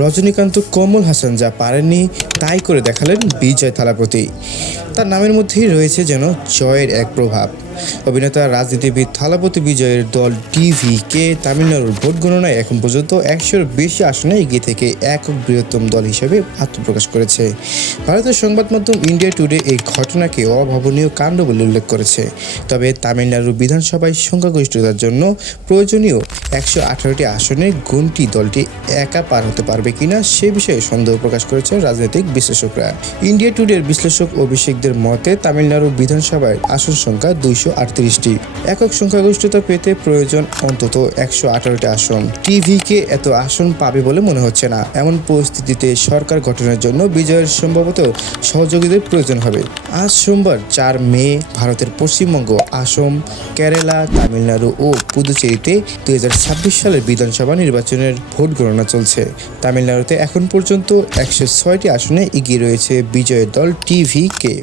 রজনীকান্ত, কমল হাসান যা পারেননি তাই করে দেখালেন বিজয় থালাপতি। তার নামের মধ্যেই রয়েছে যেন জয়ের এক প্রভাব। অভিনেতা রাজনীতিবিদ থালাপতি বিজয়ের দল টিভিকে তামিলনাড়ুর ভোট গণনায় এখন পর্যন্ত 100-র বেশি আসনে এগিয়ে থেকে একক বৃহত্তম দল হিসেবে আত্মপ্রকাশ করেছে। ভারতের সংবাদ মাধ্যম ইন্ডিয়া টুডে এই ঘটনাকে অভাবনীয় কাণ্ড বলে উল্লেখ করেছে। তবে তামিলনাড়ু বিধানসভায় সংখ্যাগরিষ্ঠতার জন্য প্রয়োজনীয় 118টি আসনের গণটি দলটি একা পার হতে পারবে কিনা সে বিষয়ে সন্দেহ প্রকাশ করেছেন রাজনৈতিক বিশ্লেষকরা। ইন্ডিয়া টুডের বিশ্লেষক অভিষেকদের মতে তামিলনাড়ু বিধানসভায় আসন সংখ্যা 238টি। একক সংখ্যাগরিষ্ঠতা পেতে প্রয়োজন অন্তত 118টি আসন। টিভিকে এত আসন পাবে বলে মনে হচ্ছে না। এমন পরিস্থিতিতে সরকার গঠনের জন্য বিজয়ের সম্ভবত সহযোগীদের প্রয়োজন হবে। আজ সোমবার 4 মে ভারতের পশ্চিমবঙ্গ, আসাম, কেরালা, তামিলনাড়ু ও পুদুচেরিতে 2026 সালের বিধানসভা নির্বাচনের ভোট গণনা চলছে। তামিলনাড়ুতে এখন পর্যন্ত 106টি আসনে এগিয়ে রয়েছে বিজয়ের দল টিভিকে।